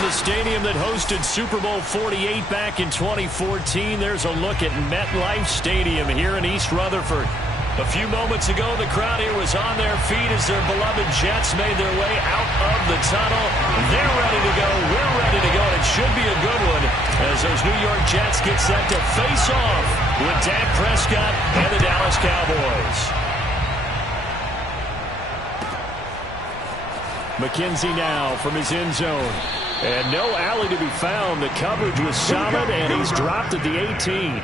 From the stadium that hosted Super Bowl 48 back in 2014, there's a look at MetLife Stadium here in East Rutherford. A few moments ago, the crowd here was on their feet as their beloved Jets made their way out of the tunnel. They're ready to go. We're ready to go. And it should be a good one as those New York Jets get set to face off with Dak Prescott and the Dallas Cowboys. McKenzie now from his end zone. And no alley to be found. The coverage was solid, and he's dropped at the 18.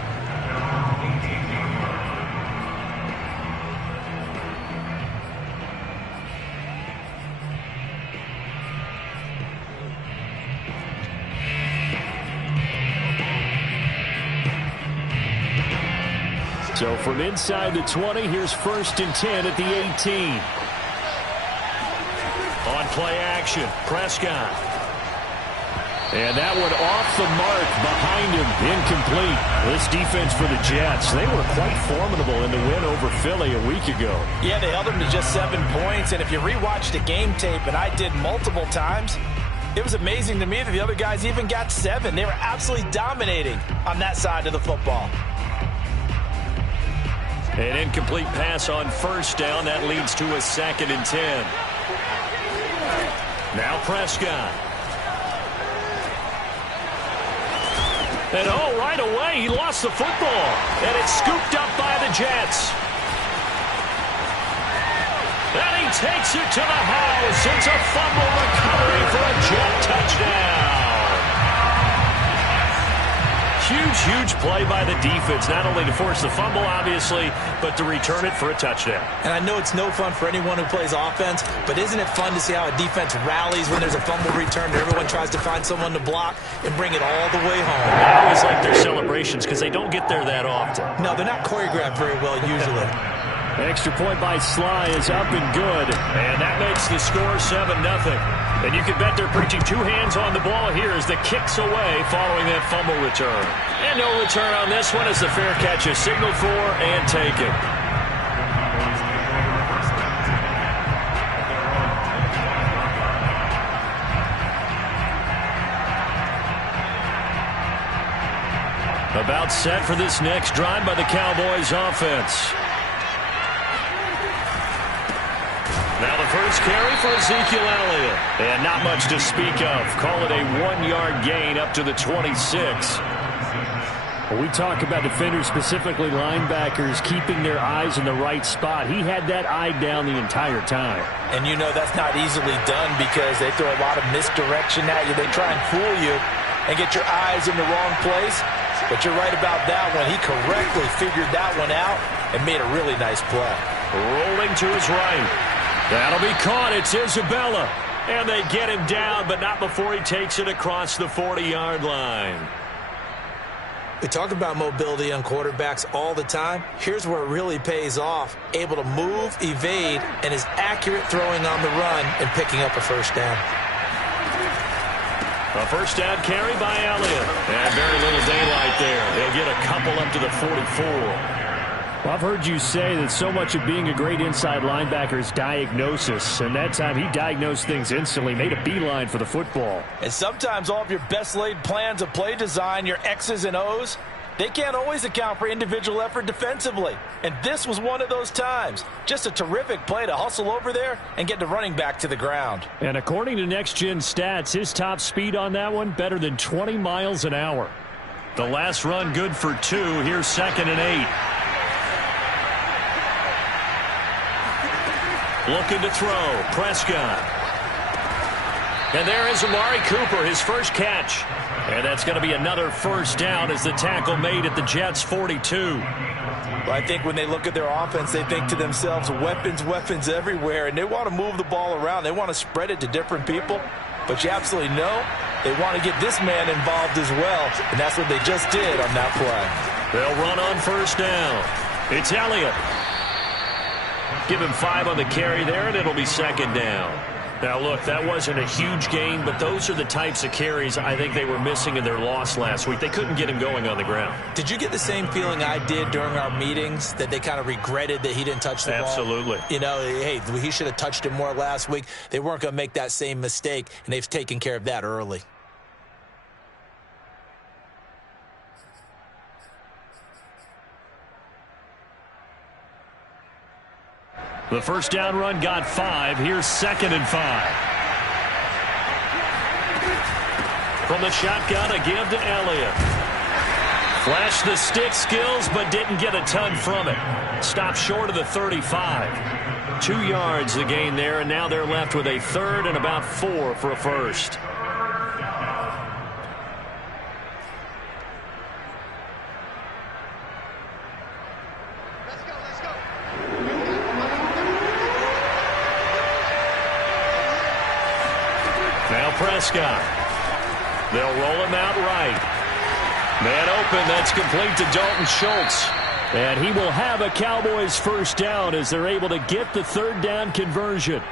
So from inside the 20, here's 1st and 10 at the 18. On play action, Prescott. And that one off the mark behind him, incomplete. This defense for the Jets, they were quite formidable in the win over Philly a week ago. Yeah, they held them to just 7 points. And if you rewatch the game tape, and I did multiple times, it was amazing to me that the other guys even got 7. They were absolutely dominating on that side of the football. An incomplete pass on 1st down. That leads to a 2nd and 10. Now Prescott. And right away, he lost the football. And it's scooped up by the Jets. And he takes it to the house. It's a fumble recovery for a Jet touchdown. Huge play by the defense, not only to force the fumble, obviously, but to return it for a touchdown. And I know it's no fun for anyone who plays offense, but isn't it fun to see how a defense rallies when there's a fumble return and everyone tries to find someone to block and bring it all the way home? I always like their celebrations because they don't get there that often. No, they're not choreographed very well usually. Extra point by Sly is up and good, and that makes the score 7-0. And you can bet they're preaching 2 hands on the ball here as the kick's away following that fumble return. And no return on this one as the fair catch is signaled for and taken. About set for this next drive by the Cowboys offense. Now the first carry for Ezekiel Elliott. And not much to speak of. Call it a 1-yard gain up to the 26. When we talk about defenders, specifically linebackers, keeping their eyes in the right spot. He had that eye down the entire time. And you know that's not easily done because they throw a lot of misdirection at you. They try and fool you and get your eyes in the wrong place. But you're right about that one. He correctly figured that one out and made a really nice play. Rolling to his right. That'll be caught. It's Isabella. And they get him down, but not before he takes it across the 40-yard line. We talk about mobility on quarterbacks all the time. Here's where it really pays off. Able to move, evade, and is accurate throwing on the run and picking up a 1st down. A 1st down carry by Elliott. And very little daylight there. They'll get a couple up to the 44. Well, I've heard you say that so much of being a great inside linebacker is diagnosis. And that time he diagnosed things instantly, made a beeline for the football. And sometimes all of your best laid plans of play design, your X's and O's, they can't always account for individual effort defensively. And this was one of those times. Just a terrific play to hustle over there and get the running back to the ground. And according to Next Gen Stats, his top speed on that one, better than 20 miles an hour. The last run good for 2. Here's 2nd and 8. Looking to throw, Prescott. And there is Amari Cooper, his first catch. And that's going to be another 1st down as the tackle made at the Jets' 42. Well, I think when they look at their offense, they think to themselves, weapons everywhere, and they want to move the ball around. They want to spread it to different people. But you absolutely know they want to get this man involved as well, and that's what they just did on that play. They'll run on 1st down. It's Elliott. Give him 5 on the carry there, and it'll be 2nd down. Now, look, that wasn't a huge gain, but those are the types of carries I think they were missing in their loss last week. They couldn't get him going on the ground. Did you get the same feeling I did during our meetings, that they kind of regretted that he didn't touch the ball? Absolutely. You know, hey, he should have touched it more last week. They weren't going to make that same mistake, and they've taken care of that early. The first down run got 5. Here's 2nd and 5. From the shotgun, a give to Elliott. Flashed the stick skills, but didn't get a ton from it. Stopped short of the 35. 2 yards the gain there, and now they're left with a 3rd and about 4 for a first. Now Prescott. They'll roll him out right. Man open, that's complete to Dalton Schultz. And he will have a Cowboys first down as they're able to get the 3rd down conversion.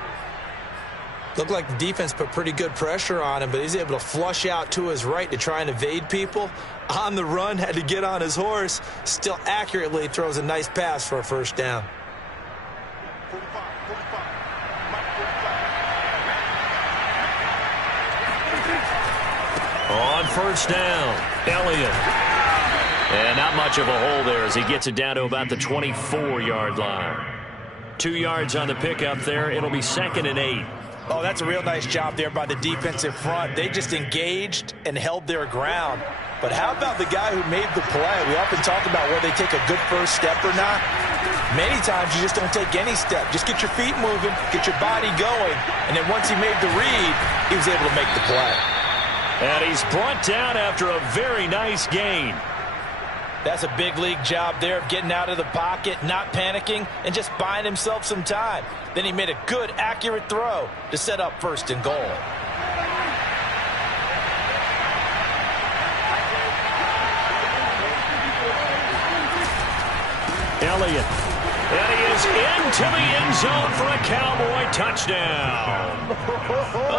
Looked like the defense put pretty good pressure on him, but he's able to flush out to his right to try and evade people. On the run, had to get on his horse. Still accurately throws a nice pass for a first down. On first down, Elliott. And not much of a hole there as he gets it down to about the 24-yard line. 2 yards on the pickup there. It'll be 2nd and 8. Oh, that's a real nice job there by the defensive front. They just engaged and held their ground. But how about the guy who made the play? We often talk about whether they take a good first step or not. Many times you just don't take any step. Just get your feet moving, get your body going, and then once he made the read, he was able to make the play. And he's brought down after a very nice gain. That's a big league job there of getting out of the pocket, not panicking, and just buying himself some time. Then he made a good, accurate throw to set up 1st and goal. Elliott. And he is into the end zone for a Cowboy touchdown.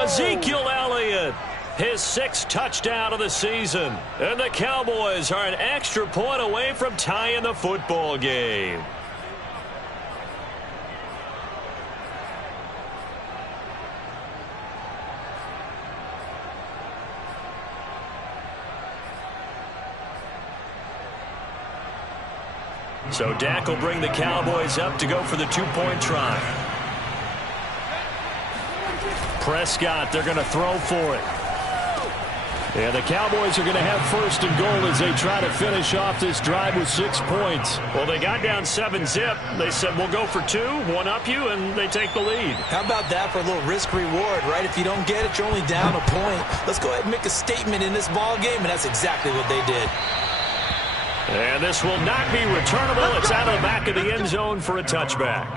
Ezekiel Elliott. His 6th touchdown of the season. And the Cowboys are an extra point away from tying the football game. So Dak will bring the Cowboys up to go for the 2-point try. Prescott, they're going to throw for it. And the Cowboys are going to have 1st and goal as they try to finish off this drive with 6 points. Well, they got down 7-zip. They said, we'll go for 2, one up you, and they take the lead. How about that for a little risk-reward, right? If you don't get it, you're only down a point. Let's go ahead and make a statement in this ball game, and that's exactly what they did. And this will not be returnable. It's out of the back of the end zone for a touchback.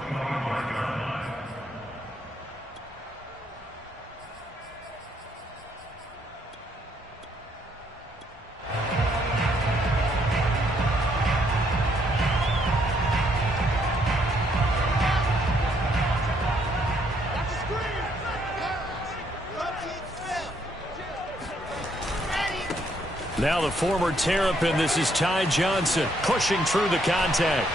Now the former Terrapin, this is Ty Johnson, pushing through the contact.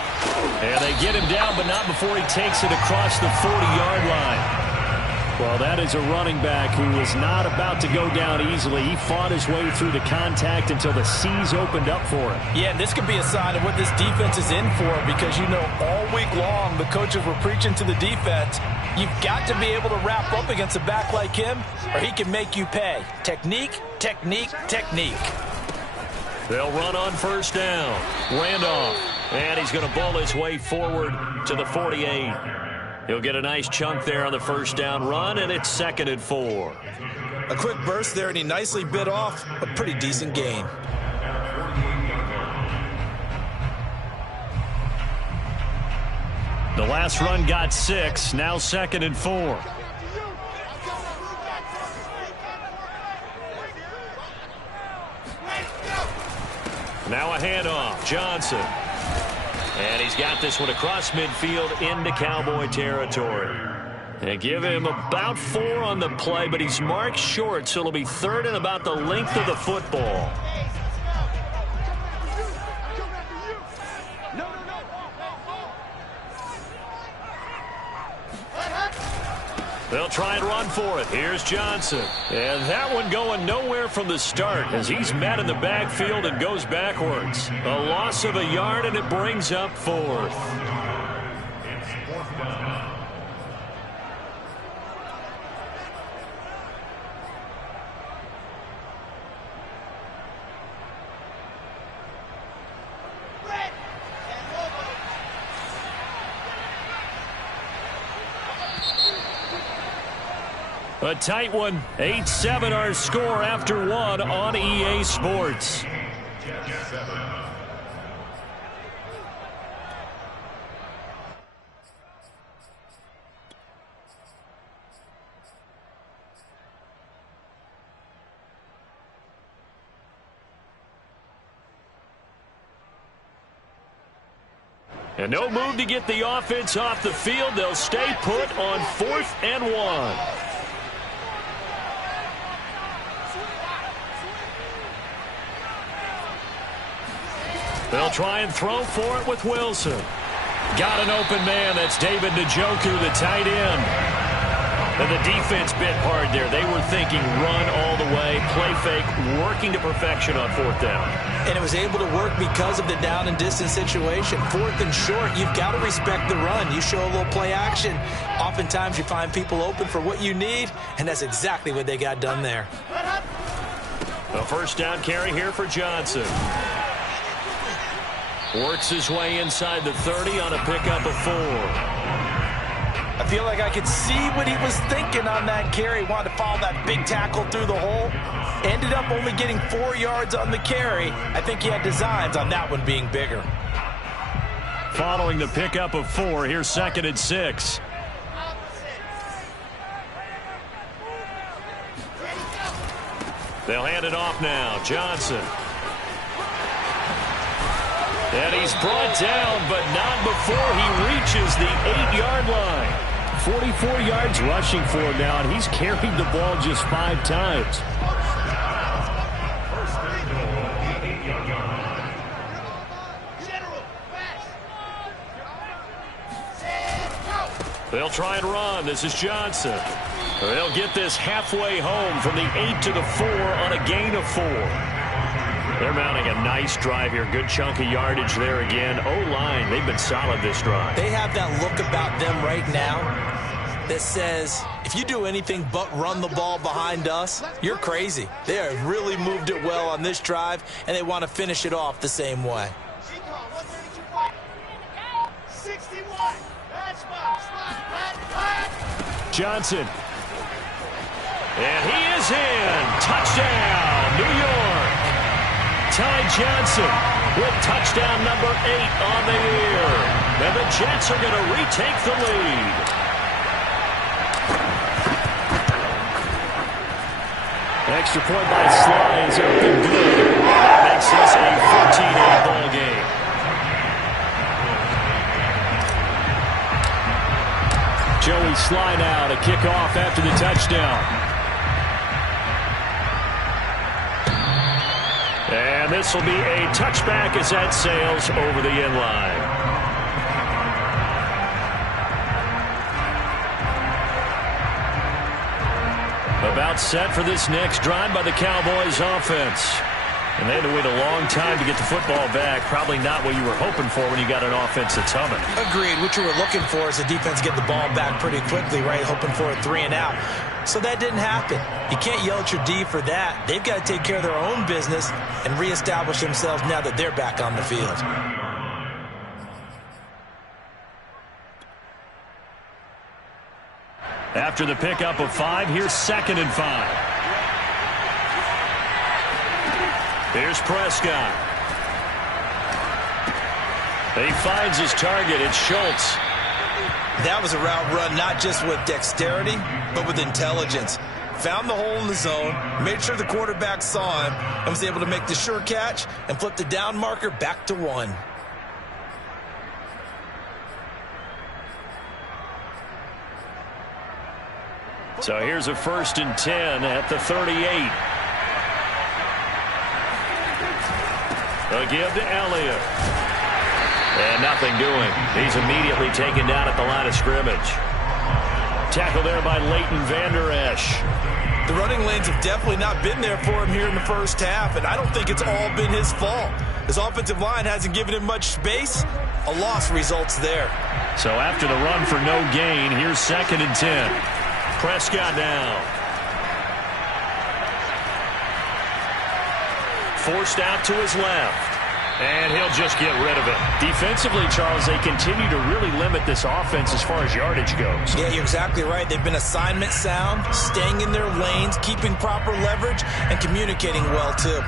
And they get him down, but not before he takes it across the 40-yard line. Well, that is a running back who was not about to go down easily. He fought his way through the contact until the seas opened up for him. Yeah, and this could be a sign of what this defense is in for, because you know all week long the coaches were preaching to the defense, you've got to be able to wrap up against a back like him, or he can make you pay. Technique, technique, technique. They'll run on first down. Randolph. And he's going to ball his way forward to the 48. He'll get a nice chunk there on the first down run, and it's 2nd and 4. A quick burst there, and he nicely bit off a pretty decent gain. The last run got 6. Now 2nd and 4. Now a handoff. Johnson. And he's got this one across midfield into Cowboy territory. And give him about 4 on the play, but he's marked short, so it'll be 3rd and about the length of the football. They'll try and run for it. Here's Johnson. And that one going nowhere from the start as he's met in the backfield and goes backwards. A loss of a yard, and it brings up 4th. A tight one. 8-7 our score after one on EA Sports. And no move to get the offense off the field. They'll stay put on 4th and 1. They'll try and throw for it with Wilson. Got an open man. That's David Njoku, the tight end. And the defense bit hard there. They were thinking run all the way, play fake, working to perfection on 4th down. And it was able to work because of the down and distance situation. 4th and short, you've got to respect the run. You show a little play action. Oftentimes you find people open for what you need, and that's exactly what they got done there. A first down carry here for Johnson. Works his way inside the 30 on a pickup of 4. I feel like I could see what he was thinking on that carry. Wanted to follow that big tackle through the hole. Ended up only getting 4 yards on the carry. I think he had designs on that one being bigger. Following the pickup of 4, here's 2nd and 6. They'll hand it off now. Johnson. And he's brought down, but not before he reaches the 8-yard line. 44 yards rushing for him now, and he's carried the ball just 5 times. They'll try and run. This is Johnson. They'll get this halfway home from the 8 to the 4 on a gain of 4. They're mounting a nice drive here. Good chunk of yardage there again. O-line, they've been solid this drive. They have that look about them right now that says, if you do anything but run the ball behind us, you're crazy. They have really moved it well on this drive, and they want to finish it off the same way. Johnson. And he is in. Touchdown, New York. Ty Johnson with touchdown number 8 on the year. And the Jets are going to retake the lead. Extra point by Sly is up and good. Makes this a 14-8 ball game. Joey Sly now to kick off after the touchdown. And this will be a touchback as that sails over the end line. About set for this next drive by the Cowboys offense. And they had to wait a long time to get the football back. Probably not what you were hoping for when you got an offense that's humming. Agreed. What you were looking for is the defense get the ball back pretty quickly, right? Hoping for a 3 and out. So that didn't happen. You can't yell at your D for that. They've got to take care of their own business and reestablish themselves now that they're back on the field. After the pickup of 5, here's 2nd and 5. Here's Prescott. He finds his target. It's Schultz. That was a route run not just with dexterity, but with intelligence. Found the hole in the zone, made sure the quarterback saw him, and was able to make the sure catch and flip the down marker back to 1. So here's a 1st and 10 at the 38. A give to Elliott. And nothing doing. He's immediately taken down at the line of scrimmage. Tackle there by Leighton Vander Esch. The running lanes have definitely not been there for him here in the first half, and I don't think it's all been his fault. His offensive line hasn't given him much space. A loss results there. So after the run for no gain, here's 2nd and 10. Prescott now. Forced out to his left. And he'll just get rid of it. Defensively, Charles, they continue to really limit this offense as far as yardage goes. Yeah, you're exactly right. They've been assignment sound, staying in their lanes, keeping proper leverage, and communicating well, too.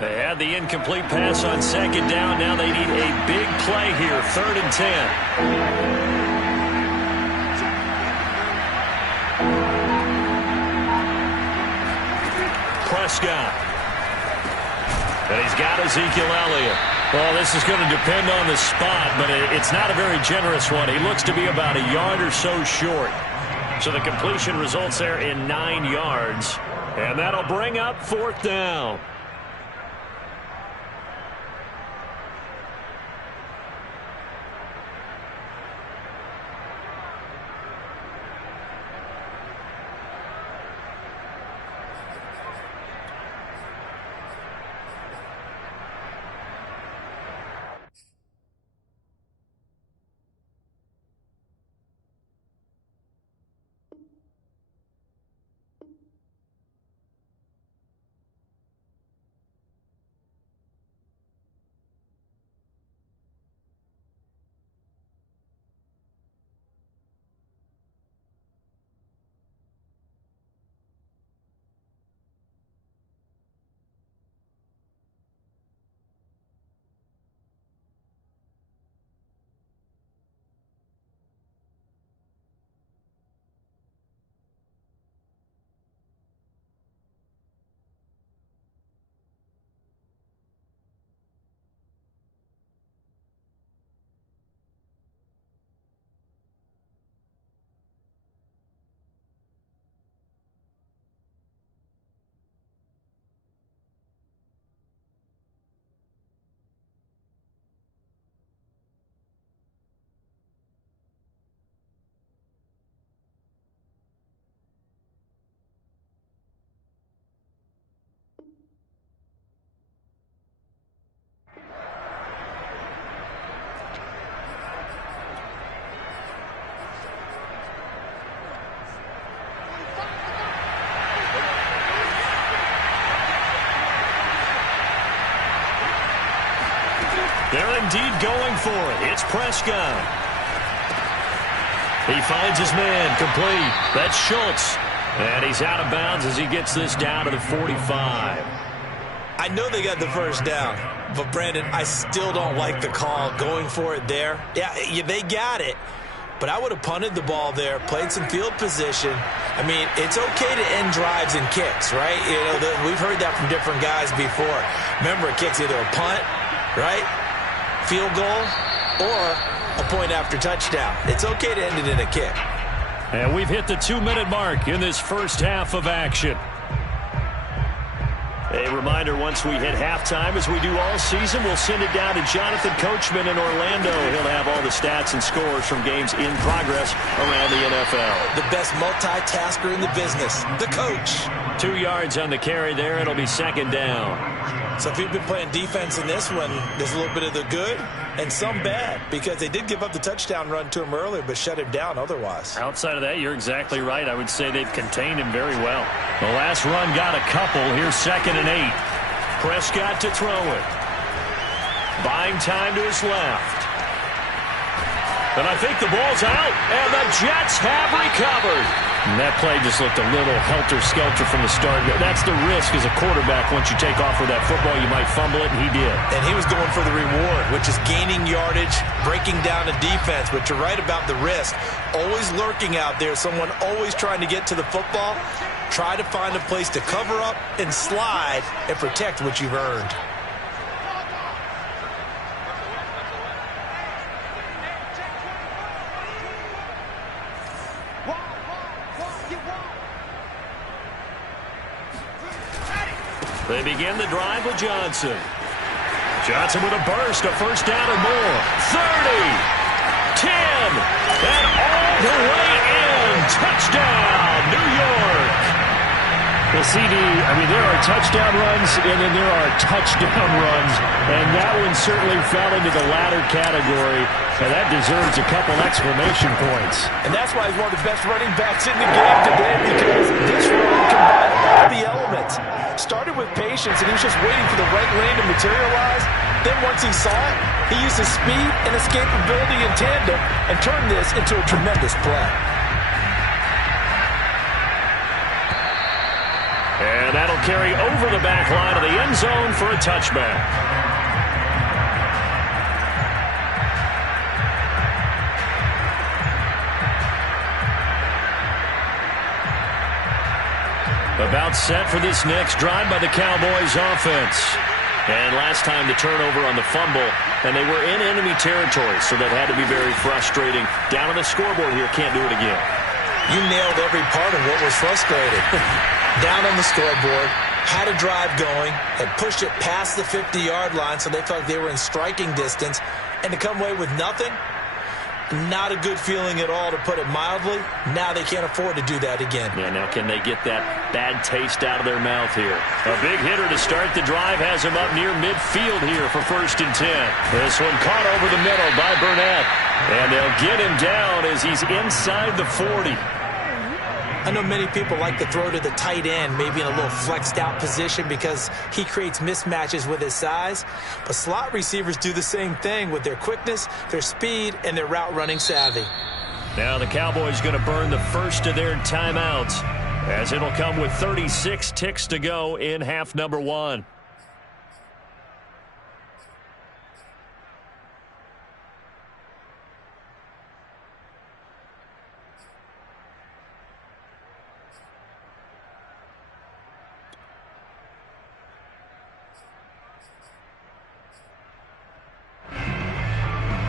They had the incomplete pass on second down. Now they need a big play here, 3rd and 10. Prescott. And he's got Ezekiel Elliott. Well, this is going to depend on the spot, but it's not a very generous one. He looks to be about a yard or so short. So the completion results there in 9 yards. And that'll bring up 4th down. They're indeed going for it. It's Prescott. He finds his man complete. That's Schultz. And he's out of bounds as he gets this down to the 45. I know they got the first down, but, Brandon, I still don't like the call going for it there. Yeah, they got it, but I would have punted the ball there, played some field position. I mean, it's okay to end drives and kicks, right? You know, we've heard that from different guys before. Remember, a kick's either a punt, right, field goal, or a point after touchdown. It's okay to end it in a kick. And we've hit the 2-minute mark in this first half of action. A reminder, once we hit halftime, as we do all season, we'll send it down to Jonathan Coachman in Orlando. He'll have all the stats and scores from games in progress around the NFL. The best multitasker in the business, the coach. 2 yards on the carry there. It'll be second down. So if you've been playing defense in this one, there's a little bit of the good and some bad, because they did give up the touchdown run to him earlier, but shut him down otherwise. Outside of that, you're exactly right. I would say they've contained him very well. The last run got a couple. Here's 2nd and 8. Prescott to throw it. Buying time to his left. And I think the ball's out, and the Jets have recovered. And that play just looked a little helter-skelter from the start. That's the risk as a quarterback. Once you take off with that football, you might fumble it, and he did. And he was going for the reward, which is gaining yardage, breaking down a defense. But you're right about the risk. Always lurking out there, someone always trying to get to the football. Try to find a place to cover up and slide and protect what you've earned. They begin the drive with Johnson. Johnson with a burst, a first down or more. 30, 10, and all the way in. Touchdown, New York. Well, CD, I mean, there are touchdown runs, and then there are touchdown runs, and that one certainly fell into the latter category, and that deserves a couple exclamation points. And that's why he's one of the best running backs in the game today, because this run combined all the elements. Started with patience, and he was just waiting for the right lane to materialize. Then once he saw it, he used his speed and escapability in tandem and turned this into a tremendous play. And that'll carry over the back line of the end zone for a touchback. About set for this next drive by the Cowboys offense. And last time the turnover on the fumble, and they were in enemy territory, so that had to be very frustrating. Down on the scoreboard here, can't do it again. You nailed every part of what was frustrating. Down on the scoreboard, had a drive going, had pushed it past the 50-yard line so they felt like they were in striking distance, and to come away with nothing, not a good feeling at all, to put it mildly. Now they can't afford to do that again. Yeah, now can they get that bad taste out of their mouth here? A big hitter to start the drive has him up near midfield here for 1st and 10. This one caught over the middle by Burnett, and they'll get him down as he's inside the 40. I know many people like to throw to the tight end, maybe in a little flexed out position because he creates mismatches with his size. But slot receivers do the same thing with their quickness, their speed, and their route running savvy. Now the Cowboys going to burn the first of their timeouts, as it'll come with 36 ticks to go in half number 1.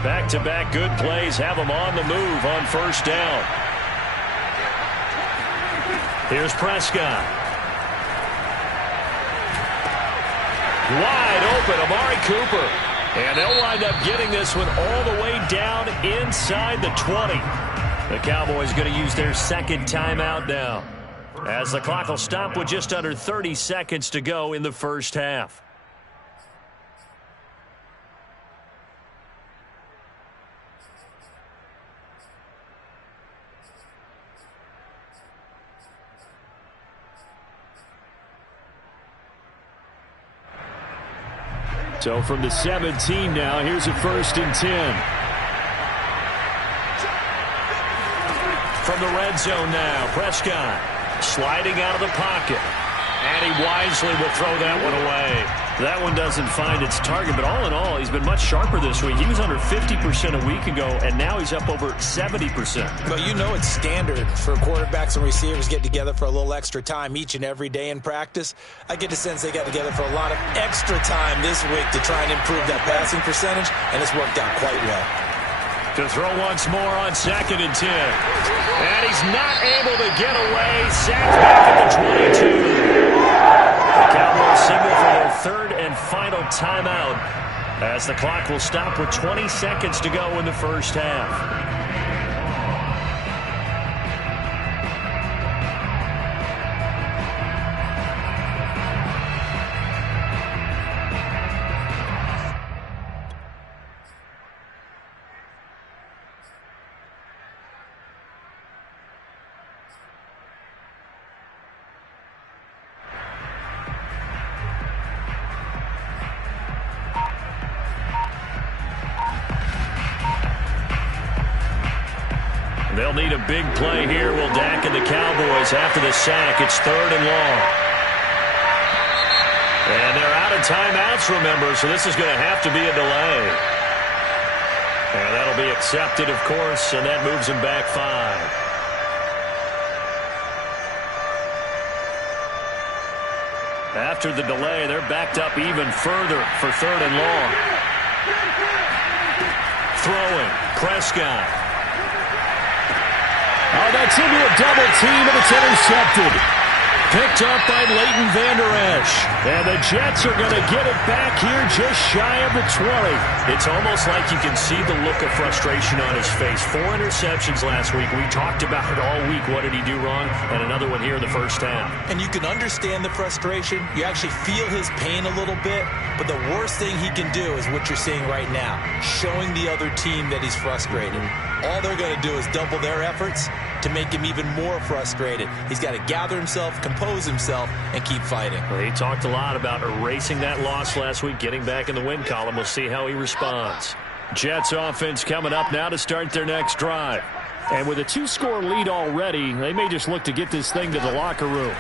Back-to-back good plays have them on the move on 1st down. Here's Prescott. Wide open, Amari Cooper. And they'll wind up getting this one all the way down inside the 20. The Cowboys going to use their 2nd timeout now, as the clock will stop with just under 30 seconds to go in the 1st half. So from the 17 now, here's a 1st and 10. From the red zone now, Prescott sliding out of the pocket. And he wisely will throw that one away. That one doesn't find its target, but all in all, he's been much sharper this week. He was under 50% a week ago, and now he's up over 70%. Well, you know it's standard for quarterbacks and receivers get together for a little extra time each and every day in practice. I get the sense they got together for a lot of extra time this week to try and improve that passing percentage, and it's worked out quite well. To throw once more on 2nd and 10. And he's not able to get away. Sacked back at the 22. The Cowboys signal for their 3rd and final timeout, as the clock will stop with 20 seconds to go in the 1st half. They'll need a big play here. Will Dak and the Cowboys after the sack. It's 3rd and long. And they're out of timeouts, remember, so this is going to have to be a delay. And that'll be accepted, of course, and that moves them back 5. After the delay, they're backed up even further for 3rd and long. Throwing, Prescott. Oh, that's into a double team, and it's intercepted. picked up by Leighton Vander Esch. And the Jets are going to get it back here just shy of the 20. It's almost like you can see the look of frustration on his face. 4 interceptions last week. We talked about it all week. What did he do wrong? And another one here in the first half. And you can understand the frustration. You actually feel his pain a little bit. But the worst thing he can do is what you're seeing right now, showing the other team that he's frustrated. All they're going to do is double their efforts to make him even more frustrated. He's got to gather himself, compose himself, and keep fighting. Well, he talked a lot about erasing that loss last week, getting back in the win column. We'll see how he responds. Jets offense coming up now to start their next drive. And with a 2-score lead already, they may just look to get this thing to the locker room.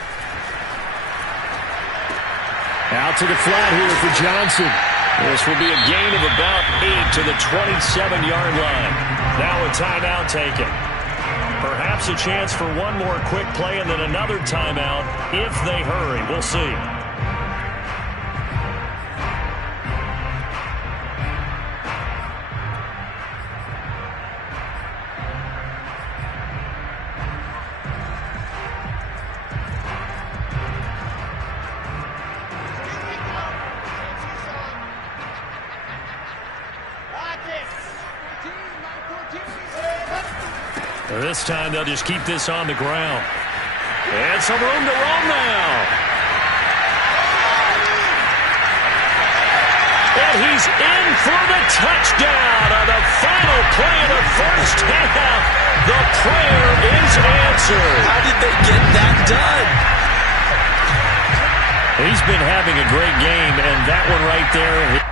Out to the flat here for Johnson. This will be a gain of about 8 to the 27-yard line. Now a timeout taken. Perhaps a chance for one more quick play and then another timeout if they hurry. We'll see. This time they'll just keep this on the ground. And some room to roam now. And he's in for the touchdown on the final play of the first half. The prayer is answered. How did they get that done? He's been having a great game, and that one right there.